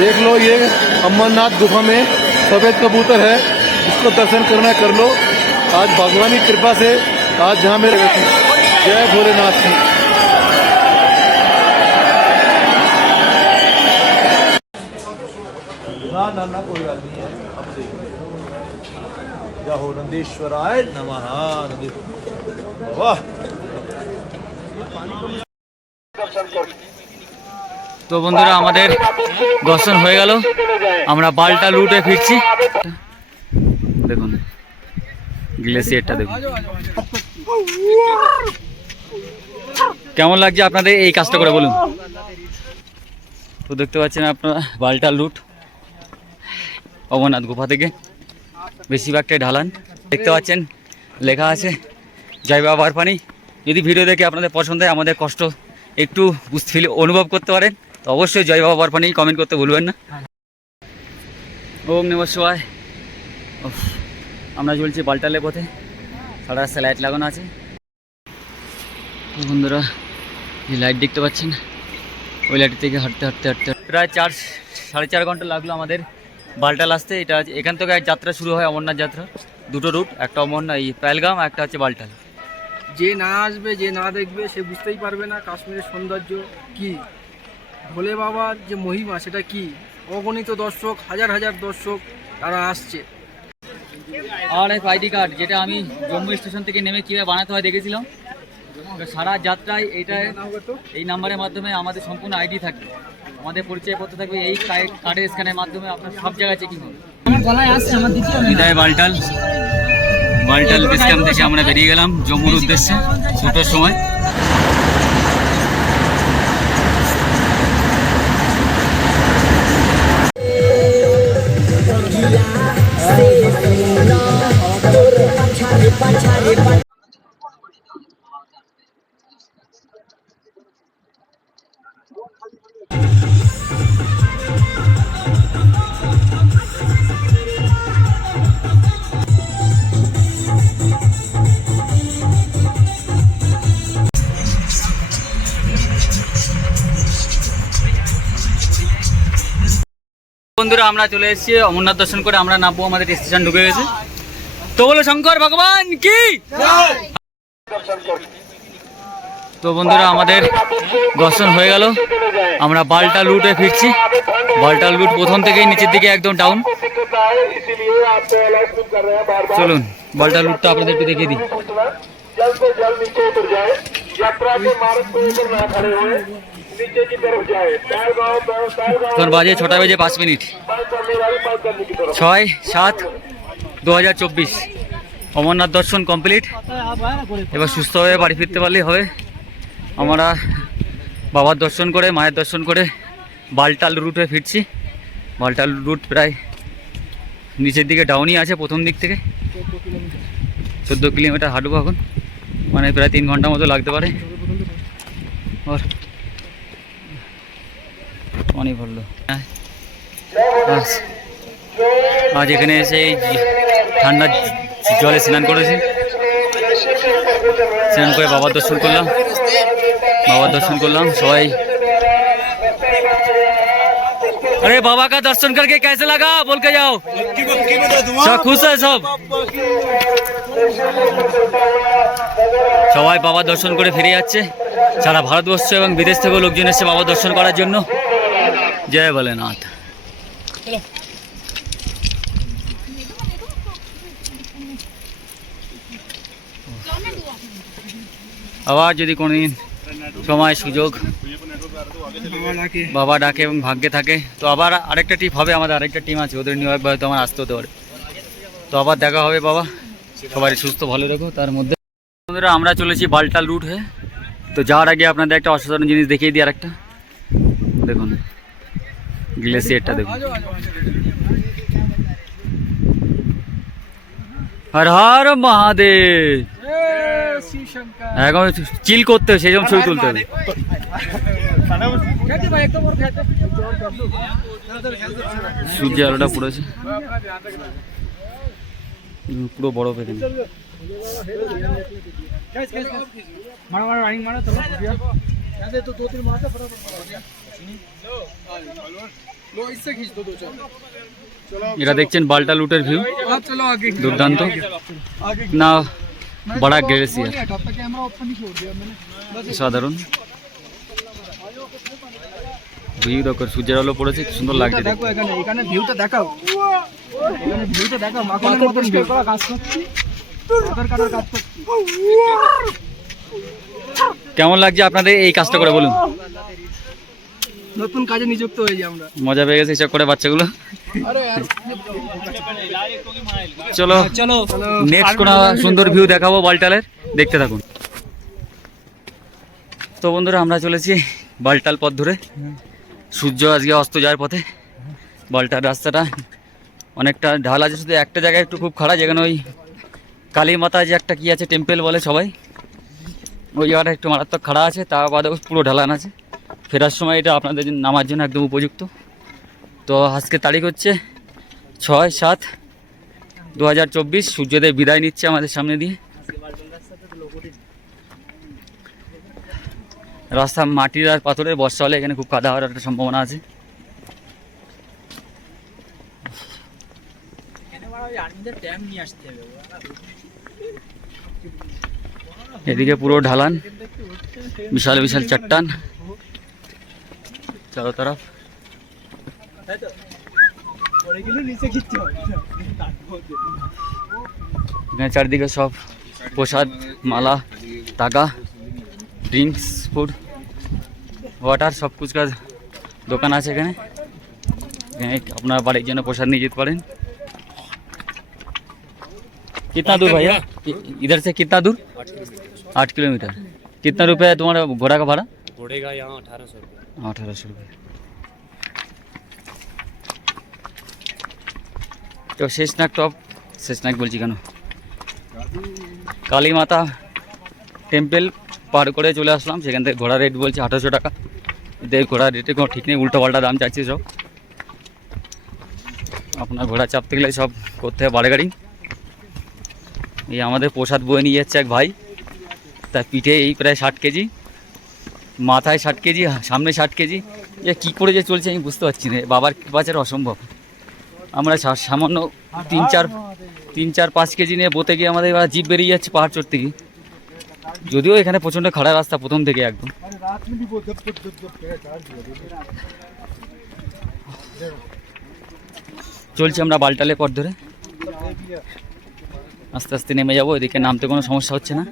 देख लो, ये अमरनाथ गुफा में सफेद कबूतर है, जिसको दर्शन करना है कर लो। आज भगवान की कृपा से आज जहाँ मेरे जय भोलेनाथ की। ना ना कोई बात नहीं है, अब जय हो नंदीश्वराय नमः। वाह, তো বন্ধুরা আমাদের দর্শন হয়ে গেল, আমরা বালটা লুটে ফিরছি। দেখুন গ্লেসিয়ারটা দেখুন কেমন লাগছে আপনাদের এই কাজটা করে বলুন। তো দেখতে পাচ্ছেন আপনারা বালটা লুট অমরনাথ গুফা থেকে, বেশিরভাগটাই ঢালান। দেখতে পাচ্ছেন লেখা আছে জয় বাবার পানি। যদি ভিডিও দেখে আপনাদের পছন্দ হয়, আমাদের কষ্ট একটু অনুভব করতে পারেন, তো অবশ্যই জয় বাবার পানি কমেন্ট করতে ভুলবেন না। ওম নমঃ শিবায়। আমরা চলছি বালটালের পথে, সারা রাস্তায় লাইট লাগানো আছে। বন্ধুরা এই লাইট দেখতে পাচ্ছেন, ওই লাইট থেকে হাঁটতে হাঁটতে হাঁটতে প্রায় 4-4.5 ঘন্টা লাগলো আমাদের বালটাল আসতে। এটা এখান থেকে যাত্রা শুরু হয়, অমরনাথ যাত্রা। দুটো রুট, একটা অমরনাথ এই পেহেলগাম, একটা হচ্ছে বালটাল। যে না আসবে, যে না দেখবে, সে বুঝতেই পারবে না কাশ্মীরের সৌন্দর্য কি, ভোলে বাবার যে মহিমা সেটা কি। অগণিত দর্শক, হাজার হাজার দর্শক তারা আসছে। আর এই আইডি কার্ড, যেটা আমি জম্মু স্টেশন থেকে নেমে কীভাবে বানাতে হয় দেখেছিলাম, সারা যাত্রায় এই নাম্বারের মাধ্যমে আমাদের সম্পূর্ণ আইডি থাকবে, আমাদের পরিচয়পত্র থাকবে। এই কার্ডের স্ক্যানের মাধ্যমে আপনার সব জায়গায় চেকিং হবে। বিদায় বালটাল। বালটাল বেস ক্যাম্প থেকে আমরা বেরিয়ে গেলাম জম্মুর উদ্দেশ্যে 2টোর সময়। বন্ধুরা আমরা চলে এসেছি অমরনাথ দর্শন করে, আমরা নামবো, আমাদের স্টেশন ঢুকে গেছে। তো বলো শঙ্কর ভগবান কি। তো বন্ধুরা আমাদের দর্শন হয়ে গেল, আমরা বালটা লুটে ফিরছি। বালটা লুট প্রথম থেকেই নিচের দিকে একদম ডাউন। চলুন বালটা লুটটা আপনাদের একটু দেখিয়ে দিই। এখন বাজে 6:05। 6/7/2024 অমরনাথ দর্শন কমপ্লিট। এবার সুস্থভাবে বাড়ি ফিরতে পারলেই হবে। আমরা বাবার দর্শন করে, মায়ের দর্শন করে বালটাল রুটে ফিরছি। বালটাল রুট প্রায় নিচের দিকে ডাউনই আছে, প্রথম দিক থেকে 14 কিলোমিটার হাঁটবো এখন, মানে প্রায় 3 ঘন্টা মতো লাগতে পারে। আর অনেক ভালো। আজ এখানে এসে ঠান্ডা জলে স্নান করেছি, স্নান করে বাবার দর্শন করলাম সবাই। अरे बाबा का दर्शन करके कैसे लगा बोल के जाओ। सब खुश है सब, সবাই বাবা দর্শন করে ফিরে যাচ্ছে। সারা ভারতবর্ষ এবং বিদেশ থেকেও লোকজন এসেছে বাবা দর্শন করার জন্য। জয় ভোলেনাথ। আবার যদি কোনোদিন সময় সুযোগ বাবা ডাকে এবং ভাগ্যে থাকে, তো আবার আরেকটা ট্রিপ হবে। আমাদের আরেকটা টিম আছে, ওদের নিয়ে একবার তো আমার আসতে হতে পারে। তো আবার দেখা হবে। বাবা সবাই সুস্থ ভালো রেখো। তার মধ্যে বন্ধুরা আমরা চলেছি বালটাল রুট হয়ে। তো যাওয়ার আগে আপনাদের একটা অসাধারণ জিনিস দেখিয়ে দিই। আরেকটা দেখুন গ্লেসিয়ারটা দেখুন। হর হর মহাদেব। এখন চিল করতে হবে, সেই জন্য ছবি তুলতে হবে। সূর্যের আলোটা পড়েছে পুরো বরফ এখানে। लो इससे खींच दो 2-4 এটা দেখছেন বালটা লুটের ভিউ, आप चलो आगे দুর্দান্ত आगे না, বড় গ্লেসিয়ার, नहीं हटा था कैमरा ओपन ही छोड़ दिया मैंने बस সাধারণ ভিউ দেখো, সূর্যের আলো পড়েছে, কি সুন্দর লাগছে দেখতে। দেখো এখানে এখানে ভিউটা দেখাও, এখানে ভিউটা দেখাও, মাখনের মতন ভিউ করা কাজ করছি, আধার কার্ডের কাজ করছি। কেমন লাগছে আপনাদের এই কাজটা করে বলুন? নতুন কাজে নিযুক্ত হয়েছি আমরা। মজা পেয়ে গেছে এইসব করে বাচ্চাগুলো। আরে यार চলো চলো নেক্সট কোনো সুন্দর ভিউ দেখাবো বালটালের, দেখতে থাকুন। তো বন্ধুরা আমরা চলেছি বালটাল পথ ধরে, সূর্য আজকে অস্ত যাওয়ার পথে। বালটাল রাস্তাটা অনেকটা ঢাল আছে, শুধু একটা জায়গায় একটু খুব খারাপ, যেখানে ওই কালী মাতা যে একটা কি আছে টেম্পল বলে সবাই, ওই জায়গাটা একটু মারাত্মক খাড়া আছে, তা বাদেও পুরো ঢালান আছে। ফেরার সময় এটা আপনাদের নামার জন্য একদম উপযুক্ত। তো আজকে তারিখ হচ্ছে 6/7/2024, সূর্যোদয় বিদায় নিচ্ছে আমাদের সামনে দিয়ে। রাস্তা মাটির আর পাথরের, বর্ষা হলে এখানে খুব কাদা হওয়ার একটা সম্ভাবনা আছে। এদিকে পুরো ঢালান, বিশাল বিশাল চট্টান চারো তরফ। এখানে চারদিকে সব প্রসাদ, মালা, টাকা, ড্রিঙ্কস, ফুড, ওয়াটার, সব কুচকার দোকান আছে এখানে। এখানে আপনার বাড়ির জন্য প্রসাদ নিয়ে যেতে পারেন। कितना दूर भैया? इधर से कितना दूर? 8 किलोमीटर। कितना रुपया है तुम्हारा घोड़ा का भाड़ा? घोड़े का यहाँ 1800 रुपये। 1800 रुपये। তো শেষনাগ টপ, শেষনাগ বলছি কেন, কালী মাতা টেম্পল পার করে চলে আসলাম। সেখান থেকে ঘোড়া রেট বলছে 1800 টাকা। এদের ঘোড়া রেটে কোনো ঠিক নেই, উল্টো পাল্টা দাম চাইছে সব। আপনার ঘোড়া চাপতে গেলে সব করতে হয় বাড়ে গাড়ি। এই আমাদের প্রসাদ বয়ে নিয়ে যাচ্ছে এক ভাই, তার পিঠে এই প্রায় 60 কেজি, মাথায় 60 কেজি, সামনে 60 কেজি। এ কী করে যে চলছে আমি বুঝতে পারছি না, বাবার কৃপা ছাড়া অসম্ভব। আমরা সামান্য 3-4-5 কেজি নিয়ে বোতে গিয়ে আমাদের এবার জিপ বেরিয়ে যাচ্ছে পাহাড় চড়তে গিয়ে। যদিও এখানে প্রচণ্ড খাড়া রাস্তা প্রথম থেকে একদম। চলছি আমরা বালটালে পথ ধরে, আস্তে আস্তে নেমে যাবো। এদিকে নামতে কোনো সমস্যা হচ্ছে না।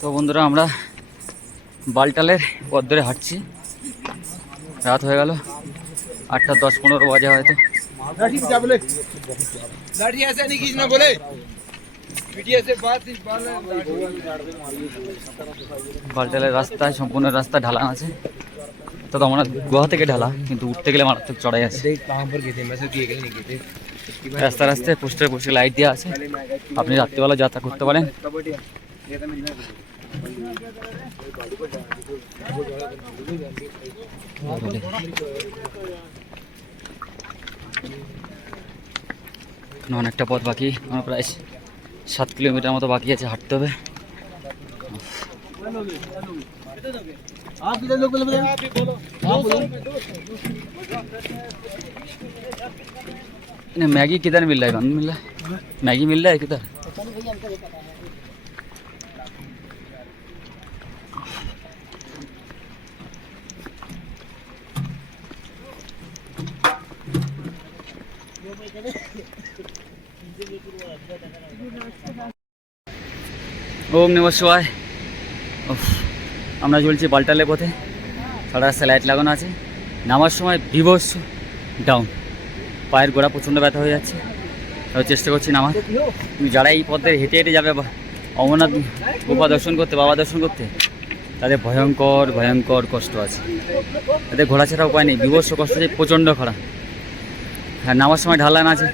তো বন্ধুরা আমরা বালটালের পথ ধরে হাঁটছি। রাত হয়ে গেল, 8:10-15 বাজে হয়তো। বালটালের রাস্তায় সম্পূর্ণ রাস্তা ঢালান আছে, তো আমরা গোয়া থেকে ঢালা, কিন্তু উঠতে গেলে মারাত্মক চড়াই আছে। রাস্তা রাস্তায় পোস্টার লাইট দেওয়া আছে, আপনি রাত্রিবেলা যাত্রা করতে পারেন। অনেকটা পথ বাকি, আমার প্রায় 7 কিলোমিটার মতো বাকি আছে, হাঁটতে হবে। मैगी किधर मिल रहा है? कौन मिल रहा है? मैगी मिल रहा है किधर? ওম নমঃ শিবায়। উফ, আমরা চলছি বালটালের পথে, সারা রাস্তায় লাইট লাগানো আছে। নামার সময় বিভৎস ডাউন, পায়ের গোড়া প্রচণ্ড ব্যথা হয়ে যাচ্ছে। তবে চেষ্টা করছি নামার। কিন্তু যারা এই পথে হেঁটে হেঁটে যাবে অমরনাথ গোপা দর্শন করতে, বাবা দর্শন করতে, তাদের ভয়ঙ্কর ভয়ঙ্কর কষ্ট আছে। তাদের ঘোরা ছাড়া উপায় নেই, বিভৎস কষ্ট আছে, প্রচণ্ড খরা। হ্যাঁ, নামার সময় ঢালান আছে,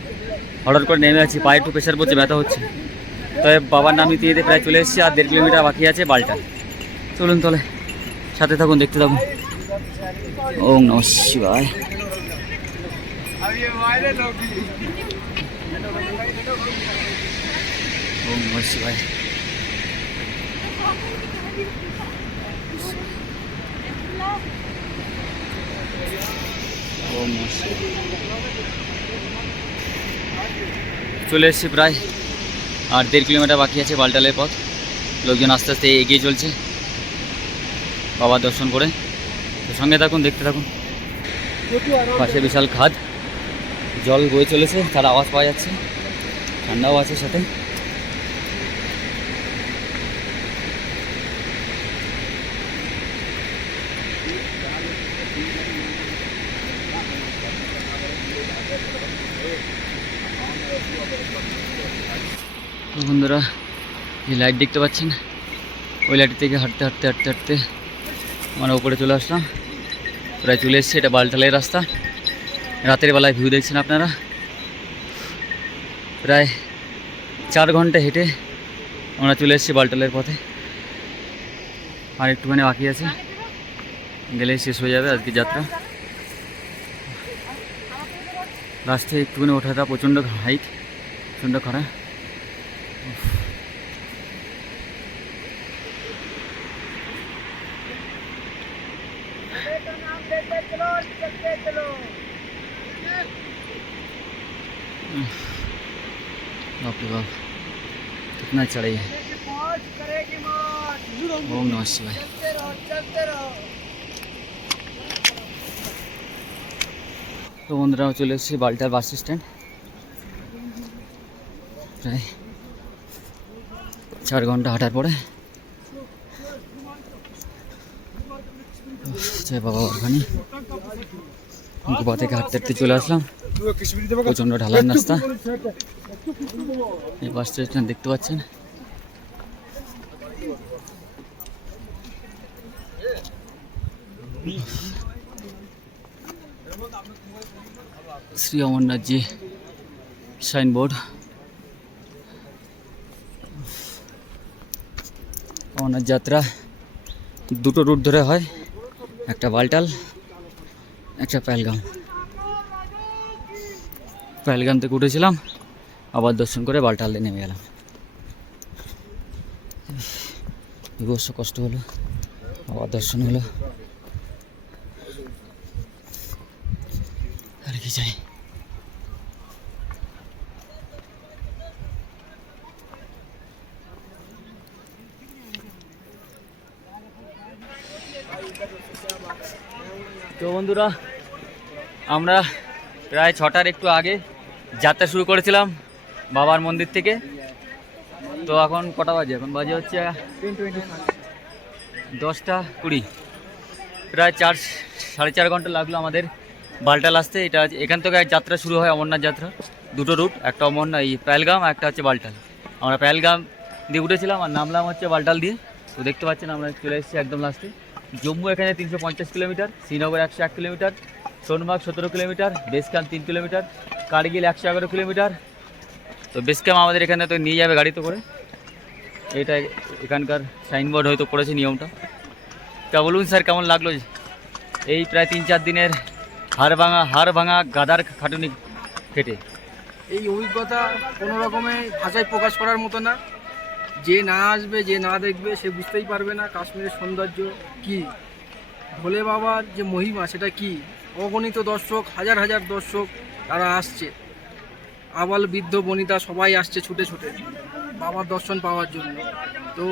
হঠাৎ করে নেমে আছি, পায়ে একটু প্রেশার পড়ছে, ব্যথা হচ্ছে। তবে বাবার নাম নিতে নিতে প্রায় চলে এসেছি, আর 1.5 কিলোমিটার বাকি আছে বালটা। চলুন তাহলে সাথে থাকুন, দেখতে থাকুন। ওম নমঃ শিবায়। ওম নমঃ শিবায়। ওম নমঃ শিবায়। চলে এসেছি প্রায়, আর 1.5 কিলোমিটার বাকি আছে বালটালের পথ। লোকজন আস্তে আস্তে এগিয়ে চলছে বাবা দর্শন করে। তো সঙ্গে থাকুন, দেখতে থাকুন। পাশে বিশাল খাদ, জল বয়ে চলেছে, তার আওয়াজ পাওয়া যাচ্ছে, ঠান্ডাও আছে সাথে। তো বন্ধুরা, এই লাইট দেখতে পাচ্ছেন, ওই লাইট থেকে হাঁটতে হাঁটতে হাঁটতে হাঁটতে আমরা উপরে চলে আসলাম। প্রায় চলে এসেছি, এটা বালটালের রাস্তা। রাতের বেলায় ভিউ দেখছেন আপনারা। প্রায় 4 ঘন্টা হেঁটে আমরা চলে এসেছি বালটালের পথে। আর একটুখানি বাকি আছে, গেলেই শেষ হয়ে যাবে আজকে যাত্রা। রাস্তায় একটুখানি ওঠাটা প্রচণ্ড হাইট, প্রচণ্ড খরা। बाप रे बाप, कितना चढ़ाई है। ओम नमः शिवाय। তো বন্ধুরা, চলে এসেছি বালটার বাস স্ট্যান্ড। প্রায় 4 ঘন্টা হাঁটার পরে জয় বাবা ওখানে গোপা থেকে হাঁটতে হাঁটতে চলে আসলাম। প্রচণ্ড ঢালার রাস্তা, এই বাস স্টেশন দেখতে পাচ্ছেন। শ্রী অমরনাথজি সাইনবোর্ড। অমরনাথ যাত্রা 2টো রুট ধরে হয়, একটা বালটাল, একটা পেহেলগাম। পেহেলগাম থেকে উঠেছিলাম, আবার দর্শন করে বালটালে নেমে গেলাম। বিভৎস কষ্ট হলো, আবার দর্শন হলো, আর কি চাই। তো বন্ধুরা, আমরা প্রায় 6টার একটু আগে যাত্রা শুরু করেছিলাম বাবার মন্দির থেকে। তো এখন কটা বাজে? এখন বাজে হচ্ছে 10:20। প্রায় 4-4.5 ঘন্টা লাগলো আমাদের বালটাল আসতে। এটা এখান থেকে যাত্রা শুরু হয়, অমরনাথ যাত্রা। 2টো রুট, একটা অমরনাথ এই পেহেলগাম, একটা হচ্ছে বালটাল। আমরা পেহেলগাম দিয়ে উঠেছিলাম আর নামলাম হচ্ছে বালটাল দিয়ে। তো দেখতে পাচ্ছেন আমরা চলে এসেছি একদম লাস্টে। জম্মু এখানে 350 kilometre, Srinagar 101 kilometre, Sonamarg 17 kilometre, base camp 3 kilometre, Kargil 111 kilometre. তো বেস ক্যাম্প আমাদের এখানে তো নিয়ে যাবে গাড়িতে করে। এটা এখানকার সাইনবোর্ড হয়তো পড়েছে নিয়মটা। তা বলুন স্যার, কেমন লাগলো এই প্রায় 3-4 দিনের হাড় ভাঙা গাদার খাটুনি খেটে? এই অভিজ্ঞতা কোনো রকমে ভাষায় প্রকাশ করার মতো না। যে না আসবে, যে না দেখবে, সে বুঝতেই পারবে না কাশ্মীরের সৌন্দর্য কি, ভোলে বাবার যে মহিমা সেটা কি। অগণিত দর্শক, হাজার হাজার দর্শক তারা আসছে, আবাল বৃদ্ধ বনিতা সবাই আসছে ছুটে ছুটে বাবার দর্শন পাওয়ার জন্য। তো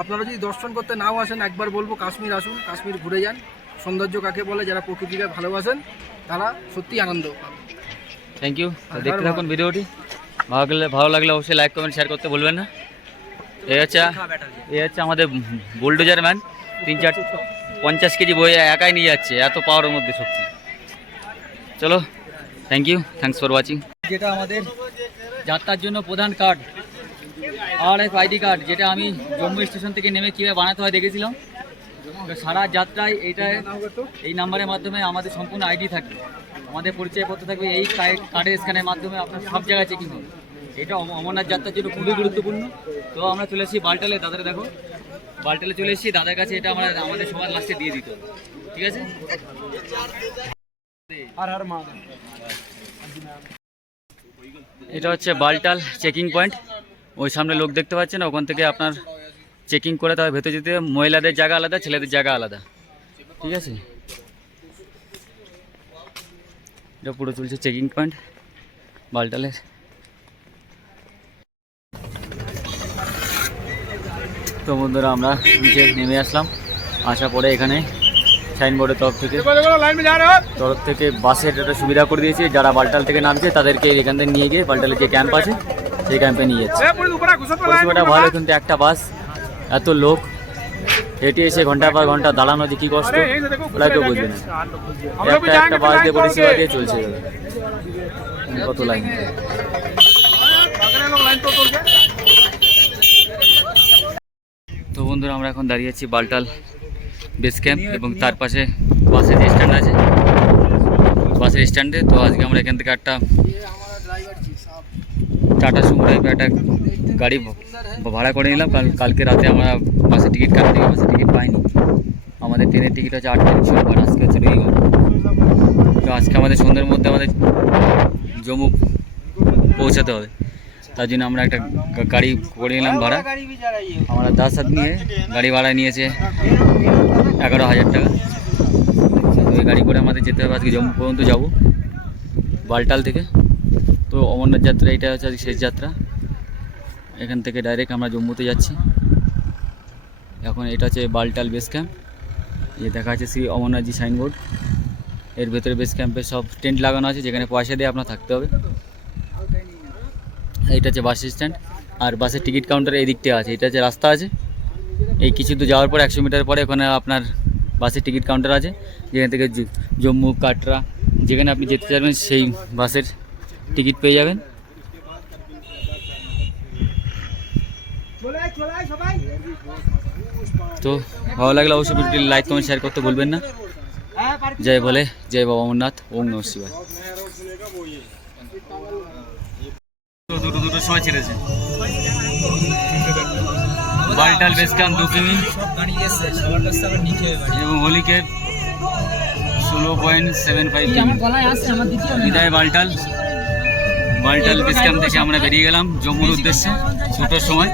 আপনারা যদি দর্শন করতে নাও আসেন, একবার বলবো কাশ্মীর আসুন, কাশ্মীর ঘুরে যান। সৌন্দর্য কাকে বলে, যারা প্রকৃতিকে ভালোবাসেন তারা সত্যি আনন্দ পাবেন। Thank you. দেখতে থাকুন ভিডিওটি। ভালো লাগলে অবশ্যই লাইক কমেন্ট শেয়ার করতে ভুলবেন না। এই হচ্ছে আমাদের বুলডোজার ম্যান, 3-4-50 কেজি বই একাই নিয়ে যাচ্ছে, এত পাওয়ারের মধ্যে শক্তি। চলো, থ্যাংকস ফর ওয়াচিং। যেটা আমাদের যাত্রার জন্য প্রধান কার্ড, RFID কার্ড, যেটা আমি জম্মু স্টেশন থেকে নেমে কীভাবে বানাতে হয় দেখেছিলাম। তো সারা যাত্রায় এই নাম্বারের মাধ্যমে আমাদের সম্পূর্ণ আইডি থাকবে, আমাদের পরিচয়পত্র থাকবে। এই কার্ডের স্ক্যানের মাধ্যমে আপনার সব জায়গায় চেকিং হবে। এটা অমরনাথ যাত্রার জন্য খুবই গুরুত্বপূর্ণ। তো আমরা চলে এসেছি বালটালে, দাদারা দেখো বালটালে চলে এসেছি, দাদার কাছে এটা আমাদের সবার লাস্টে দিয়ে দিতে হবে, ঠিক আছে? এটা হচ্ছে বালটাল চেকিং পয়েন্ট, ওই সামনে লোক দেখতে পাচ্ছেন, ওখান থেকে আপনার চেকিং করে তবে ভেতরে যেতে হবে। মহিলাদের জায়গা আলাদা, ছেলেদের জায়গা আলাদা, ঠিক আছে? এটা পুরো চলছে চেকিং পয়েন্ট বালটালের। তো বন্ধুরা আমরা নিচে নেমে আসলাম, আসার পরে এখানে সাইনবোর্ডের তরফ থেকে বাসের একটা সুবিধা করে দিয়েছি। যারা বালটাল থেকে নামছে তাদেরকে এখান থেকে নিয়ে গিয়ে বালটালের যে ক্যাম্প আছে সেই ক্যাম্পে নিয়ে যাচ্ছে। পরিষেবাটা ভালো, কিন্তু একটা বাস এত লোক হেঁটে এসে ঘন্টার পর ঘন্টা দাঁড়ানো যে কী কষ্ট, ওরা কেউ বুঝবে না। একটা বাস দিয়ে পরিষেবা দিয়ে চলছে, কত লাইন। তো বন্ধুরা আমরা এখন দাঁড়িয়ে আছি বালটাল বেস ক্যাম্প, এবং তার পাশে বাসের যে স্ট্যান্ড আছে, বাসের স্ট্যান্ডে। তো আজকে আমরা এখান থেকে একটা টাটা সুমো টাইপের একটা গাড়ি ভাড়া করে নিলাম। কালকে রাতে আমরা বাসের টিকিট কাটতে গিয়ে বাসের টিকিট পাইনি। আমাদের ট্রেনের টিকিট হচ্ছে 8 তারিখ সোমবার, আজকে হচ্ছে রবিবার। তো আজকে আমাদের সন্ধ্যের মধ্যে আমাদের জম্মু পৌঁছাতে হবে, তার জন্য আমরা একটা গাড়ি করে নিলাম ভাড়া। আমরা 10 হাত নিয়ে গাড়ি ভাড়া নিয়েছে 11,000 টাকা। তো এই গাড়ি করে আমাদের যেতে হবে আজকে জম্মু পর্যন্ত যাব বালটাল থেকে। তো অমরনাথ যাত্রা এটা হচ্ছে আজকে শেষ যাত্রা, এখান থেকে ডাইরেক্ট আমরা জম্মুতে যাচ্ছি। এখন এটা হচ্ছে বালটাল বেস ক্যাম্প, ये দেখা যাচ্ছে শ্রী অমরনাথজি সাইনবোর্ড। এর ভেতরে বেস ক্যাম্পে সব টেন্ট লাগানো আছে, যেখানে পয়সা দিয়ে আপনার থাকতে হবে। এইটা হচ্ছে বাস স্ট্যান্ড, আর বাসের টিকিট কাউন্টার এই দিকটা আছে। এটা হচ্ছে রাস্তা আছে, এই কিছু দূর যাওয়ার পর 100 মিটার পরে ওখানে আপনার বাসের টিকিট কাউন্টার আছে, যেখান থেকে জম্মু কাটরা যেখানে আপনি যেতে চাইবেন সেই বাসের টিকিট পেয়ে যাবেন। তো ভালো লাগলে অবশ্যই ভিডিওটি লাইক কমেন্ট শেয়ার করতে ভুলবেন না। জয় বলে জয় বাবা অমরনাথ, ওম নমঃ শিবায়। দুটো সময় ছেড়েছে বালটাল বেস ক্যাম্প 2 কিমি এবং হোলিকের 16.75 কিমি। বিদায় বালটাল বেস ক্যাম্প থেকে আমরা বেরিয়ে গেলাম জম্মুর উদ্দেশ্যে 2টোর সময়।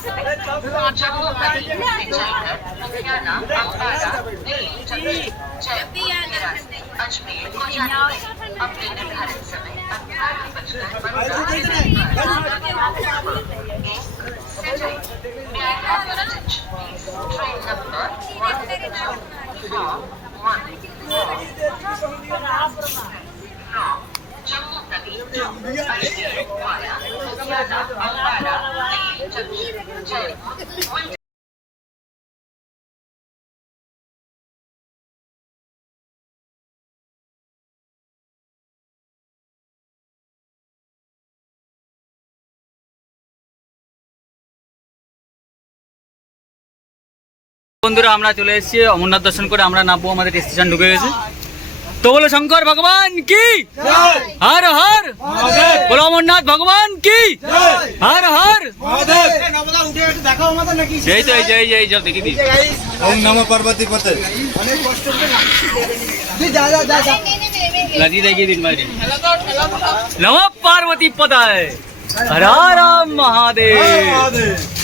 जम्मू नदी से चलकर लुधियाना, अम्बाला, दिल्ली, जयपुर, वाराणसी, अजमेर को जाने में अपने निर्धारित समय 18:50 May I have your attention, please? Train number 1214 Jammu नदी अजमेर वाया लुधियाना, अम्बाला, दिल्ली, जयपुर। বন্ধুরা আমরা চলে এসেছি অমরনাথ দর্শন করে, আমরা নামবো, আমাদের স্টেশন ঢুকে গেছে। তো বলো শঙ্কর ভগবান কি হর হর, বলো অমরনাথ ভগবান কি হর হর। এই তো এই সব দেখি দি। ओम नमो पार्वती पते नदी देखिए दिन भर नमः पार्वती पताय हर हर महादेव।